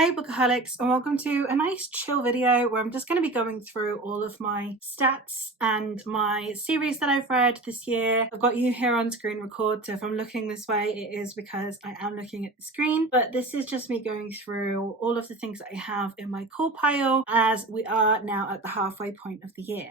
Hey Bookaholics, and welcome to a nice chill video where I'm just going to be going through all of my stats and my series that I've read this year. I've got you here on screen record, so if I'm looking this way it is because I am looking at the screen, but this is just me going through all of the things that I have in my call pile as we are now at the halfway point of the year.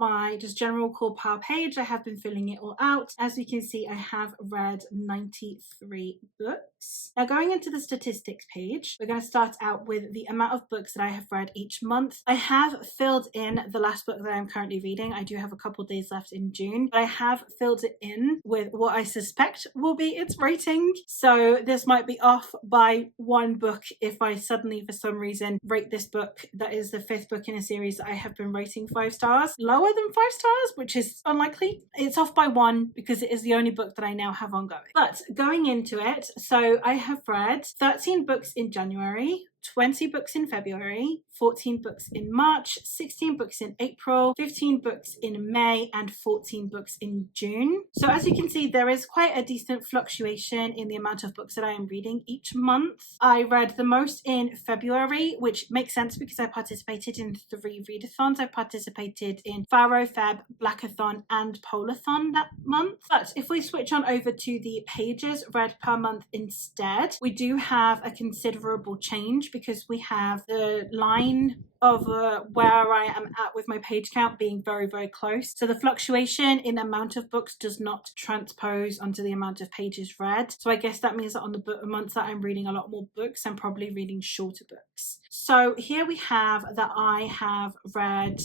My just general call pile page, I have been filling it all out. As you can see, I have read 93 books. Now going into the statistics page, we're going to start out with the amount of books that I have read each month. I have filled in the last book that I'm currently reading. I do have a couple days left in June, but I have filled it in with what I suspect will be its rating. So this might be off by one book if I suddenly for some reason rate this book that is the 5th book in a series that I have been rating 5 stars lower than 5 stars, which is unlikely. It's off by 1 because it is the only book that I now have ongoing. But going into it, so I have read 13 books in January, 20 books in February, 14 books in March, 16 books in April, 15 books in May, and 14 books in June. So as you can see, there is quite a decent fluctuation in the amount of books that I am reading each month. I read the most in February, which makes sense because I participated in 3 readathons. I participated in Faro, Feb, Blackathon, and Polathon that month. But if we switch on over to the pages read per month instead, we do have a considerable change because we have the line of where I am at with my page count being very, very close. So the fluctuation in the amount of books does not transpose onto the amount of pages read. So I guess that means that on the months that I'm reading a lot more books, I'm probably reading shorter books. So here we have that I have read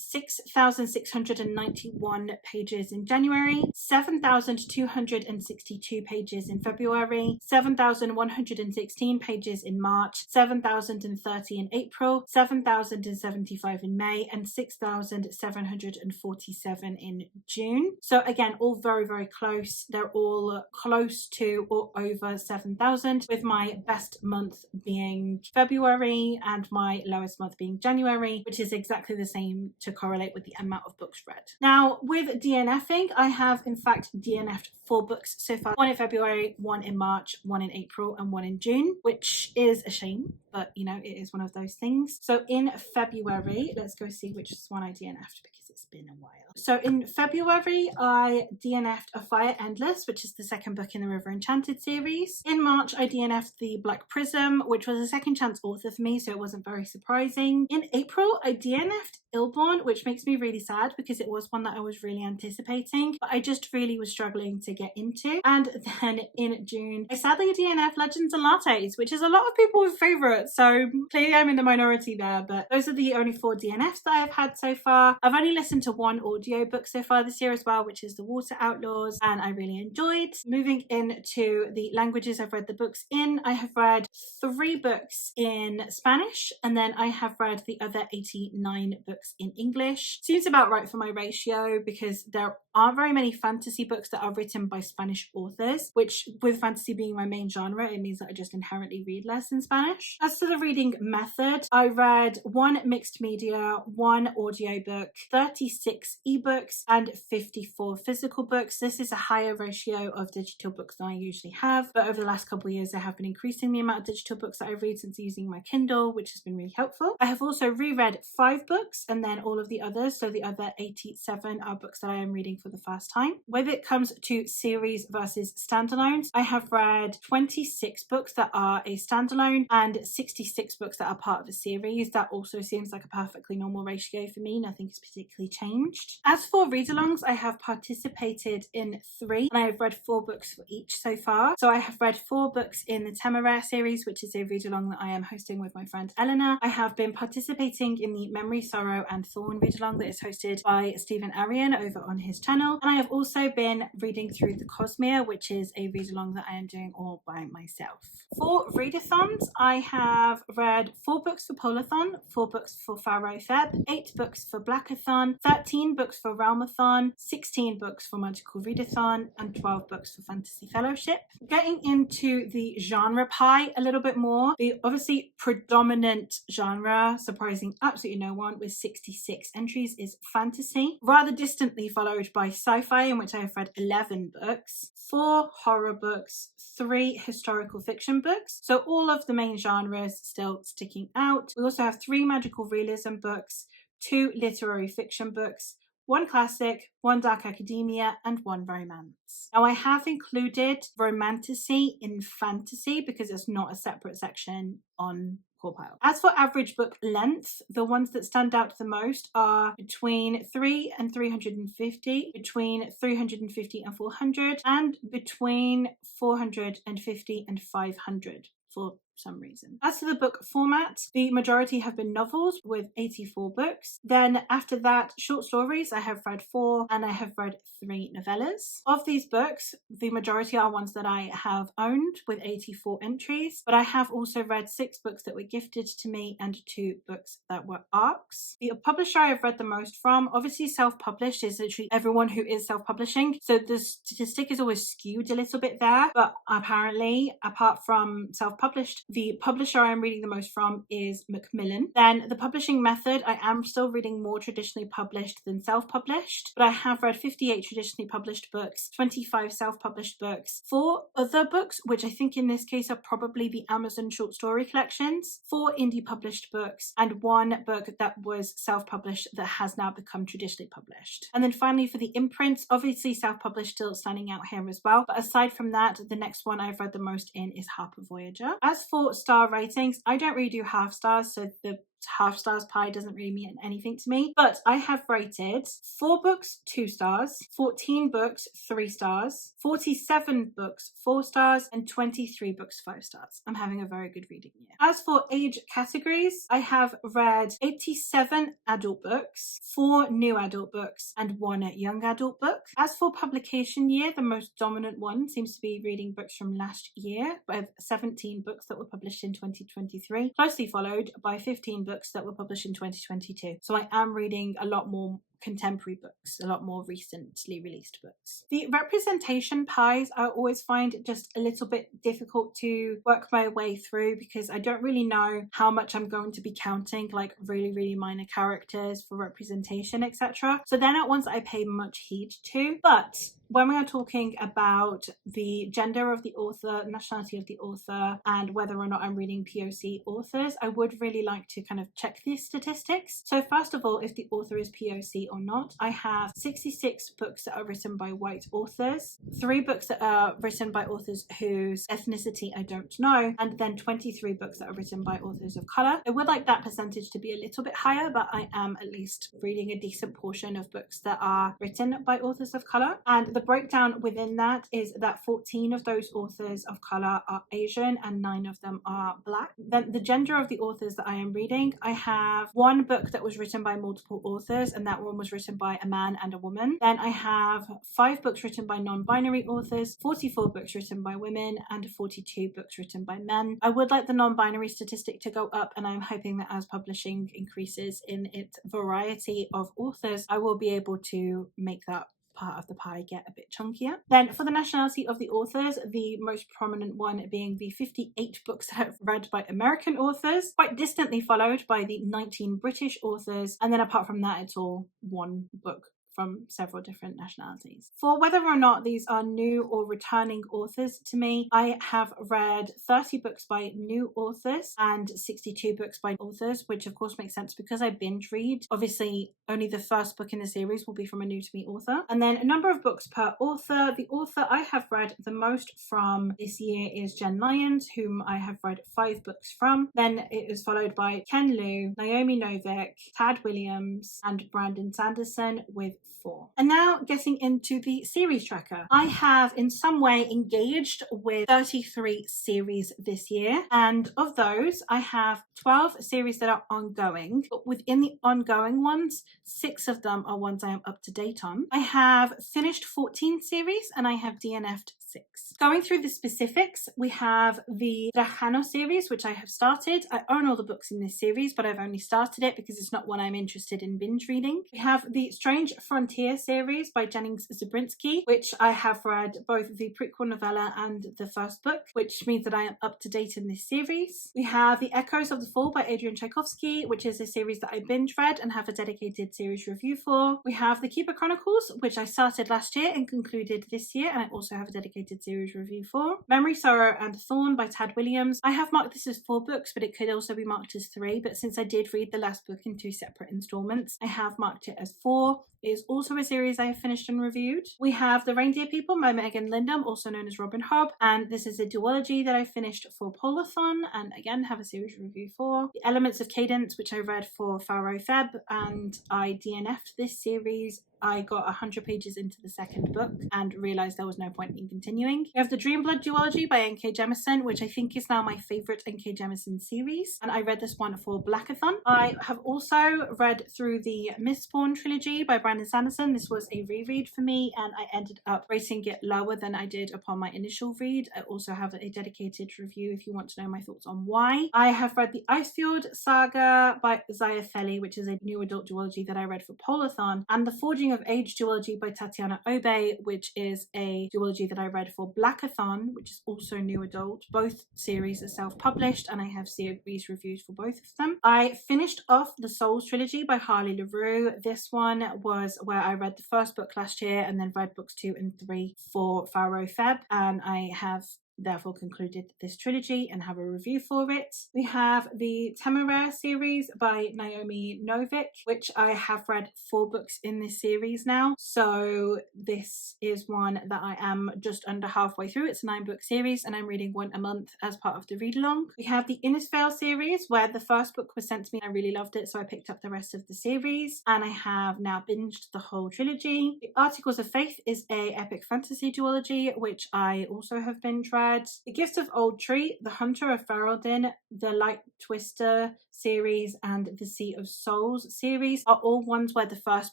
6,691 pages in January, 7,262 pages in February, 7,116 pages in March, 7,030 in April, 7,075 in May, and 6,747 in June. So again, all very, very close. They're all close to or over 7,000, with my best month being February and my lowest month being January, which is exactly the same to correlate with the amount of books read. Now with DNFing, I have in fact DNF'd 4 books so far. 1 in February, 1 in March, 1 in April, and 1 in June, which is a shame, but you know, it is one of those things. So in February, let's go see which one I DNF'd because it's been a while. So in February, I DNF'd A Fire Endless, which is the 2nd book in the River Enchanted series. In March, I DNF'd The Black Prism, which was a second chance author for me, so it wasn't very surprising. In April, I DNF'd Illborn, which makes me really sad because it was one that I was really anticipating, but I just really was struggling to get into. And then in June, I sadly DNF'd Legends and Lattes, which is a lot of people's favourites, so clearly I'm in the minority there, but those are the only 4 DNFs that I've had so far. I've only listened to 1 audio book so far this year as well, which is The Water Outlaws, and I really enjoyed. Moving into the languages I've read the books in, I have read 3 books in Spanish, and then I have read the other 89 books in English. Seems about right for my ratio because there aren't very many fantasy books that are written by Spanish authors, which with fantasy being my main genre, it means that I just inherently read less in Spanish. As to the reading method, I read 1 mixed media, 1 audiobook, 36 ebooks, and 54 physical books. This is a higher ratio of digital books than I usually have, but over the last couple of years I have been increasing the amount of digital books that I read since using my Kindle, which has been really helpful. I have also reread 5 books and then all of the others, so the other 87 are books that I am reading for the first time. When it comes to series versus standalones, I have read 26 books that are a standalone and 66 books that are part of a series. That also seems like a perfectly normal ratio for me. Nothing has particularly changed. As for readalongs, I have participated in 3 and I have read 4 books for each so far. So I have read 4 books in the Temeraire series, which is a readalong that I am hosting with my friend Eleanor. I have been participating in the Memory, Sorrow, and Thorn readalong that is hosted by Stephen Arian over on his channel, and I have also been reading through the Cosmere, which is a readalong that I am doing all by myself. For readathons, I have read 4 books for Polathon, 4 books for Faro Feb, 8 books for Blackathon, Readathon, 13 books for Realmathon, 16 books for Magical Readathon, and 12 books for Fantasy Fellowship. Getting into the genre pie a little bit more, the obviously predominant genre, surprising absolutely no one, with 66 entries, is fantasy, rather distantly followed by sci-fi, in which I have read 11 books, 4 horror books, 3 historical fiction books, so all of the main genres still sticking out. We also have 3 magical realism books, 2 literary fiction books, 1 classic, 1 dark academia, and 1 romance. Now I have included romantasy in fantasy because it's not a separate section on Core Pile. As for average book length, the ones that stand out the most are between 3 and 350, between 350 and 400, and between 450 and 500 for some reason. As to the book format, the majority have been novels with 84 books. Then after that, short stories, I have read 4 and I have read 3 novellas. Of these books, the majority are ones that I have owned with 84 entries, but I have also read 6 books that were gifted to me and 2 books that were ARCs. The publisher I have read the most from, obviously self-published, is literally everyone who is self-publishing, so the statistic is always skewed a little bit there, but apparently, apart from self-published, the publisher I'm reading the most from is Macmillan. Then the publishing method, I am still reading more traditionally published than self-published, but I have read 58 traditionally published books, 25 self-published books, 4 other books, which I think in this case are probably the Amazon short story collections, 4 indie published books, and 1 book that was self-published that has now become traditionally published. And then finally for the imprints, obviously self-published still standing out here as well, but aside from that, the next one I've read the most in is Harper Voyager. As for star ratings, I don't really do half stars, so the half stars pie doesn't really mean anything to me, but I have rated 4 books 2 stars, 14 books 3 stars, 47 books 4 stars, and 23 books 5 stars. I'm having a very good reading year. As for age categories, I have read 87 adult books, 4 new adult books, and 1 young adult book. As for publication year, the most dominant one seems to be reading books from last year, but I have 17 books that were published in 2023, closely followed by 15 books that were published in 2022. So I am reading a lot more contemporary books, a lot more recently released books. The representation pies I always find just a little bit difficult to work my way through because I don't really know how much I'm going to be counting like really minor characters for representation, etc. So they're not ones I pay much heed to, but when we are talking about the gender of the author, nationality of the author, and whether or not I'm reading POC authors, I would really like to kind of check these statistics. So first of all, if the author is POC or not, I have 66 books that are written by white authors, 3 books that are written by authors whose ethnicity I don't know, and then 23 books that are written by authors of colour. I would like that percentage to be a little bit higher, but I am at least reading a decent portion of books that are written by authors of colour. And the breakdown within that is that 14 of those authors of colour are Asian and 9 of them are Black. Then the gender of the authors that I am reading, I have 1 book that was written by multiple authors, and that one was written by a man and a woman. Then I have 5 books written by non-binary authors, 44 books written by women, and 42 books written by men. I would like the non-binary statistic to go up, and I'm hoping that as publishing increases in its variety of authors, I will be able to make that part of the pie get a bit chunkier. Then for the nationality of the authors, the most prominent one being the 58 books that I've read by American authors, quite distantly followed by the 19 British authors, and then apart from that it's all 1 book from several different nationalities. For whether or not these are new or returning authors to me, I have read 30 books by new authors and 62 books by authors, which of course makes sense because I binge read. Obviously, only the first book in the series will be from a new to me author. And then a number of books per author. The author I have read the most from this year is Jen Lyons, whom I have read 5 books from. Then it is followed by Ken Liu, Naomi Novik, Tad Williams, and Brandon Sanderson with 4. And now getting into the series tracker. I have in some way engaged with 33 series this year, and of those I have 12 series that are ongoing, but within the ongoing ones, 6 of them are ones I am up to date on. I have finished 14 series and I have DNF'd 6. Going through the specifics, we have the Drachano series, which I have started. I own all the books in this series, but I've only started it because it's not one I'm interested in binge reading. We have the Strange Frontier series by Jennings Zabrinsky, which I have read both the prequel novella and the first book, which means that I am up to date in this series. We have The Echoes of the Fall by Adrian Tchaikovsky, which is a series that I binge read and have a dedicated series review for. We have The Keeper Chronicles, which I started last year and concluded this year, and I also have a dedicated series review for. Memory, Sorrow and Thorn by Tad Williams. I have marked this as 4 books, but it could also be marked as 3, but since I did read the last book in 2 separate installments, I have marked it as 4. It is also a series I have finished and reviewed. We have The Reindeer People by Megan Lindham, also known as Robin Hobb, and this is a duology that I finished for Polathon and again have a series review for. The Elements of Cadence, which I read for Pharaoh Feb, and I DNF'd this series. I got 100 pages into the second book and realised there was no point in continuing. We have the Dreamblood duology by N.K. Jemisin, which I think is now my favourite N.K. Jemisin series, and I read this one for Blackathon. I have also read through the Mistborn trilogy by Brandon Sanderson. This was a reread for me, and I ended up rating it lower than I did upon my initial read. I also have a dedicated review if you want to know my thoughts on why. I have read the Icefjord saga by Zaya Feli, which is a new adult duology that I read for Polathon, and the Forging of Age duology by Tatiana Obe, which is a duology that I read for Blackathon, which is also new adult. Both series are self-published, and I have series reviews for both of them. I finished off the Souls trilogy by Harley LaRue. This one was where I read the first book last year and then read books 2 and 3 for Pharaoh Feb, and I have therefore concluded this trilogy and have a review for it. We have the Temeraire series by Naomi Novik, which I have read 4 books in this series now, so this is one that I am just under halfway through. It's a 9-book series and I'm reading one a month as part of the read-along. We have the Innisfail series, where the first book was sent to me and I really loved it, so I picked up the rest of the series and I have now binged the whole trilogy. The Articles of Faith is a epic fantasy duology, which I also have binge read. The Gifts of Old Tree, The Hunter of Ferelden, the Light Twister series and the Sea of Souls series are all ones where the first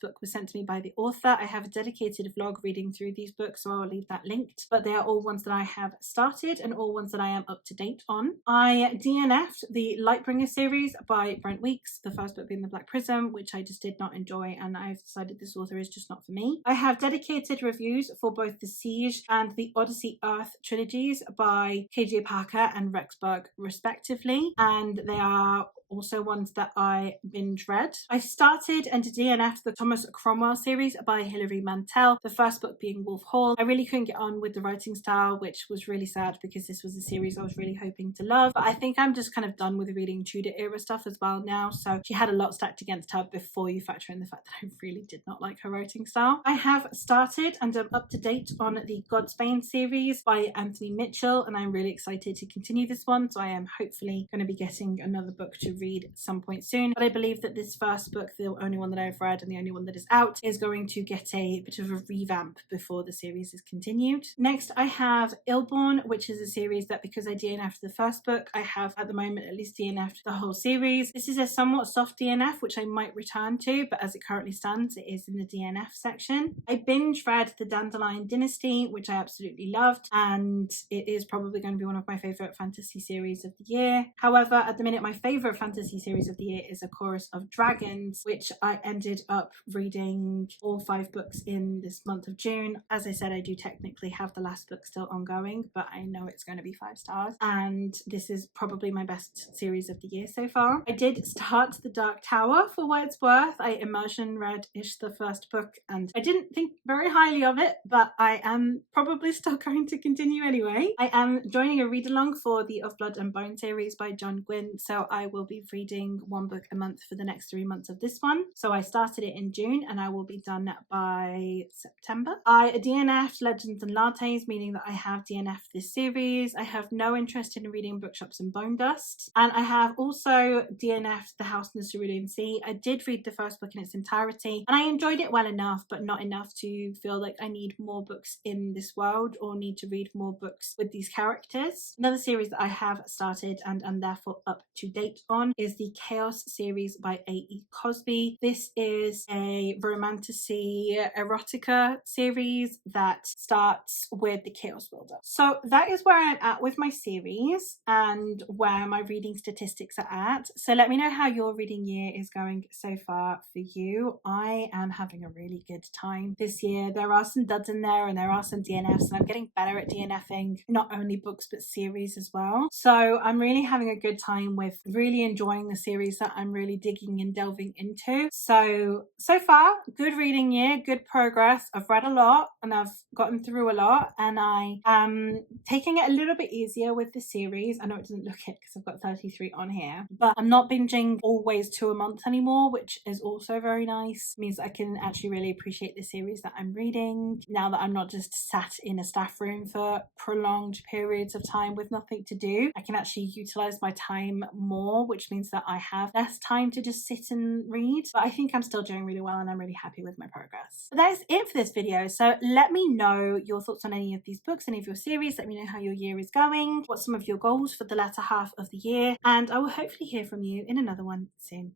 book was sent to me by the author. I have a dedicated vlog reading through these books, so I will leave that linked, but they are all ones that I have started and all ones that I am up to date on. I DNF'd the Lightbringer series by Brent Weeks, the first book being The Black Prism, which I just did not enjoy, and I've decided this author is just not for me. I have dedicated reviews for both the Siege and the Odyssey Earth trilogies by KJ Parker and Rex Berg respectively, and they are also ones that I binge read. I started and DNF'd the Thomas Cromwell series by Hilary Mantel, the first book being Wolf Hall. I really couldn't get on with the writing style, which was really sad because this was a series I was really hoping to love, but I think I'm just kind of done with reading Tudor era stuff as well now, so she had a lot stacked against her before you factor in the fact that I really did not like her writing style. I have started and I'm up to date on the Godsbane series by Anthony Mitchell, and I'm really excited to continue this one, so I am hopefully going to be getting another book to read at some point soon, but I believe that this first book, the only one that I've read and the only one that is out, is going to get a bit of a revamp before the series is continued. Next I have Illborn, which is a series that, because I DNF'd the first book, I have at the moment at least DNF'd the whole series. This is a somewhat soft DNF which I might return to, but as it currently stands it is in the DNF section. I binge read The Dandelion Dynasty, which I absolutely loved, and it is probably going to be one of my favourite fantasy series of the year. However, at the minute my favourite fantasy series of the year is A Chorus of Dragons, which I ended up reading all 5 books in this month of June. As I said, I do technically have the last book still ongoing, but I know it's going to be 5 stars, and this is probably my best series of the year so far. I did start The Dark Tower for what it's worth. I immersion read-ish the first book and I didn't think very highly of it, but I am probably still going to continue anyway. I am joining a read-along for the Of Blood and Bone series by John Gwynne, so I will be reading 1 book a month for the next 3 months of this one. So I started it in June and I will be done by September. I DNF'd Legends and Lattes, meaning that I have DNF'd this series. I have no interest in reading Bookshops and Bone Dust, and I have also DNF'd The House in the Cerulean Sea. I did read the first book in its entirety and I enjoyed it well enough, but not enough to feel like I need more books in this world or need to read more books with these characters. Another series that I have started and am therefore up to date on on is the Chaos series by A.E. Cosby. This is a romantasy erotica series that starts with the Chaos Builder. So that is where I'm at with my series and where my reading statistics are at. So let me know how your reading year is going so far for you. I am having a really good time this year. There are some duds in there and there are some DNFs, and I'm getting better at DNFing not only books but series as well. So I'm really having a good time with really enjoying the series that I'm really digging and delving into. So far, good reading year, good progress. I've read a lot and I've gotten through a lot, and I am taking it a little bit easier with the series. I know it doesn't look it because I've got 33 on here, but I'm not binging always 2 a month anymore, which is also very nice. It means I can actually really appreciate the series that I'm reading now that I'm not just sat in a staff room for prolonged periods of time with nothing to do. I can actually utilize my time more, which means that I have less time to just sit and read. But I think I'm still doing really well and I'm really happy with my progress. But that is it for this video. So let me know your thoughts on any of these books, any of your series. Let me know how your year is going, what some of your goals for the latter half of the year, and I will hopefully hear from you in another one soon.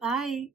Bye.